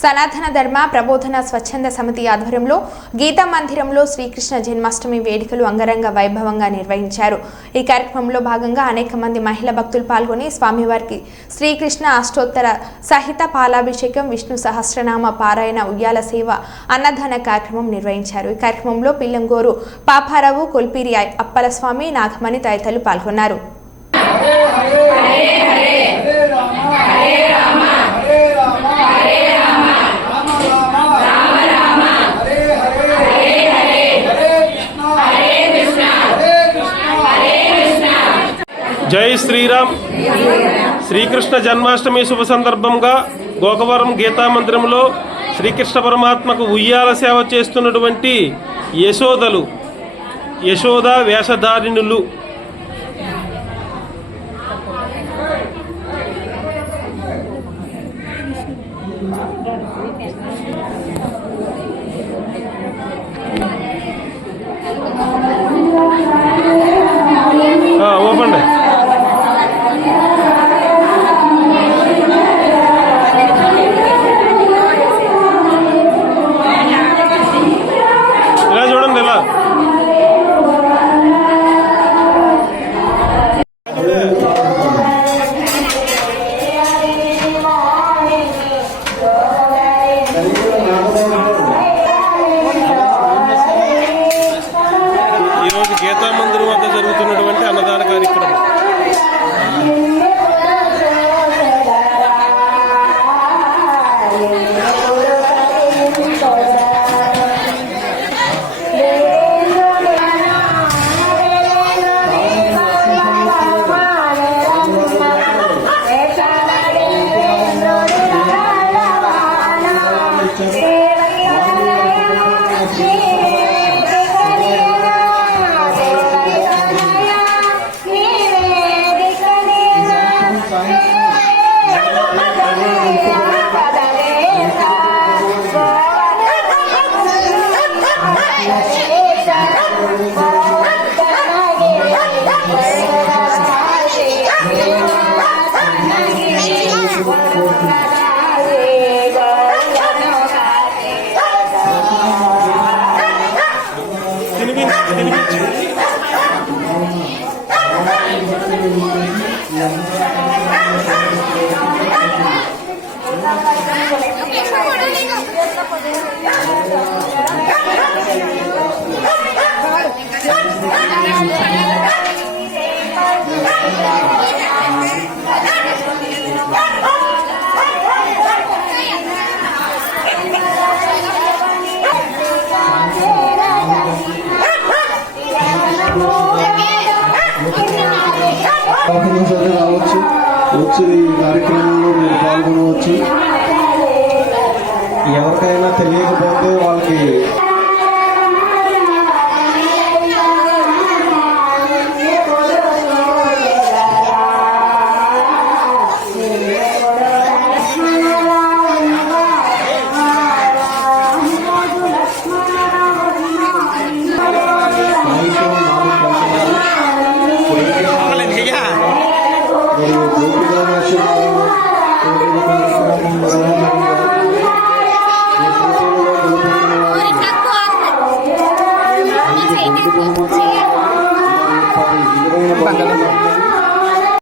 సనాతన ధర్మ ప్రబోధన స్వచ్ఛంద సమితి ఆధ్వర్యంలో గీతా మందిరంలో శ్రీకృష్ణ జన్మాష్టమి వేడుకలు అంగరంగ వైభవంగా నిర్వహించారు. ఈ కార్యక్రమంలో భాగంగా అనేక మంది మహిళా భక్తులు పాల్గొని స్వామివారికి శ్రీకృష్ణ అష్టోత్తర సహిత పాలాభిషేకం, విష్ణు సహస్రనామ పారాయణ, ఉయ్యాల సేవ, అన్నదాన కార్యక్రమం నిర్వహించారు. ఈ కార్యక్రమంలో పిల్లంగోరు పాపారావు, కొల్పిరి అప్పలస్వామి, నాగమణి తదితరులు పాల్గొన్నారు. జై శ్రీరామ్. శ్రీకృష్ణ జన్మాష్టమి శుభ సందర్భంగా గోకవరం గీతా మందిరంలో శ్రీకృష్ణ పరమాత్మకు ఉయ్యాల సేవ చేస్తున్నటువంటి యశోద వేషధారిణులు ఓపండి. ఇలా చూడండి, ఇలా ఈరోజు గీతా మందిరం వద్ద జరుగుతున్నటువంటి అన్నదాన కార్యక్రమం. రావచ్చు, వచ్చి ఈ కార్యక్రమంలో మీరు పాల్గొనవచ్చు. ఎవరికైనా తెలియకపోతే వాళ్ళకి Bangga